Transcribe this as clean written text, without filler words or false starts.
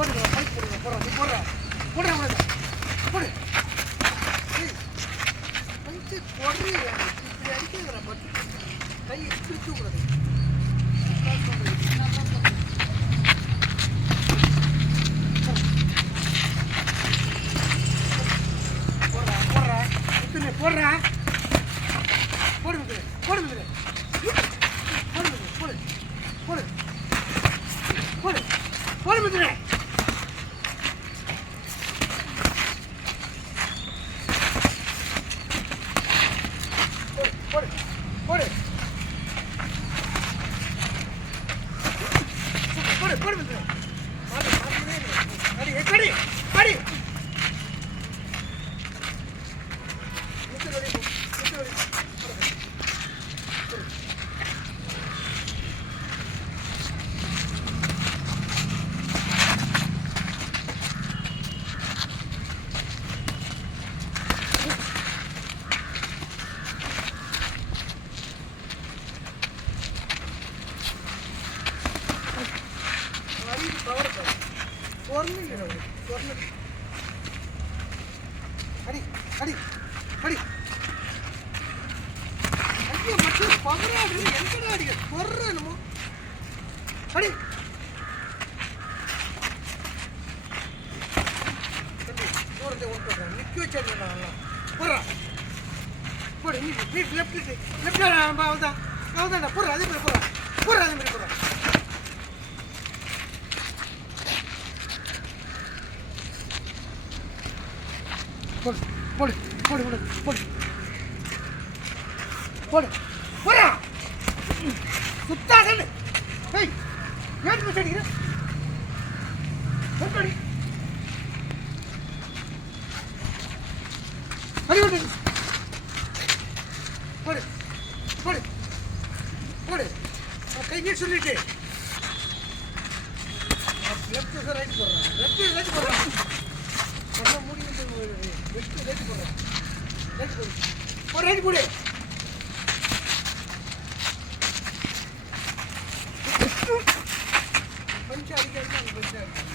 போட்டு பைக் போடுங்க போடுறேன் போடுறேன் போடுறேன் போடு பஞ்சு போடுறீங்க இப்படி அடிக்கிறேன் பட்டு கை பிடிச்சு கூடாது போடுறேன் போடு போடு போடு போடு போடு போடு போடு போடு மித்ரே போடு போடு போடு போடு மித்ரே மாடு அடி அடி அடி அடி அடி அடி ஐயோ மட்டும் பவராடு எங்கடா அடிக்க பொர்ற என்னமோ அடி தூரத்தை ஓட்டுறேன் நிற்க வச்சிருக்கேன் போடுறா போடு நீ லெஃப்ட் அவதான் போடுற அதே மாதிரி போடுற அதே மாதிரி போடுற போடு போடு போடு போடு போடு போடு போடா சுத்தாகன்னு ஏய் ஏன் மிஸ் அடிக்கிற அடி அடி போடு போடு போடு போடு கை நீ சொல்லிட்டு லெஃப்ட் ரைட் போடுறேன் லெஃப்ட் போடுறேன் சொன்ன முடிவு லெஃப்ட் ரைட் போடுறேன் ரைட் போடு ஒரு ரைட் போடு பஞ்சு அடிக்காது பஞ்சு அடிக்கும்